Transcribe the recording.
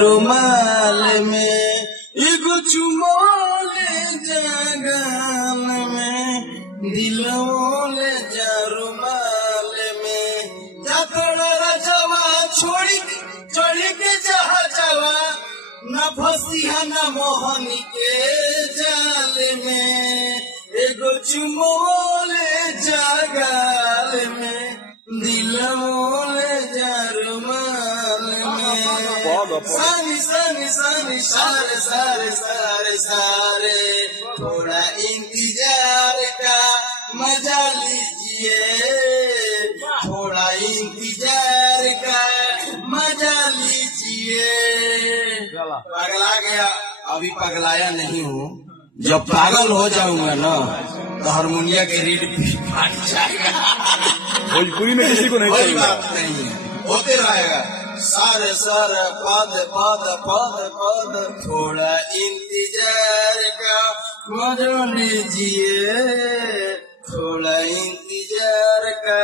रुमाल में एगो चुमोले जगाल में दिलोले जा रुमाल में जातड़ा रजवा छोड़ी के जहाजवा न फसिया न मोहनी के जाल में एगो चुमोले जगाल में दिलोले जा रुमाल में सानी सानी सानी सारे सारे सारे सारे थोड़ा इंतजार का मजा लीजिए थोड़ा इंतजार का मजा लीजिए। पगला गया अभी पगलाया नहीं हूँ जब पागल हो जाऊंगा ना तो हारमोनिया के रीड फट जाएगा। भोजपुरी में किसी को नहीं कोई बात नहीं है होते रहेगा सारे सारे पद पद पद पद थोड़ा इंतजार का मजा लीजिए थोड़ा इंतजार का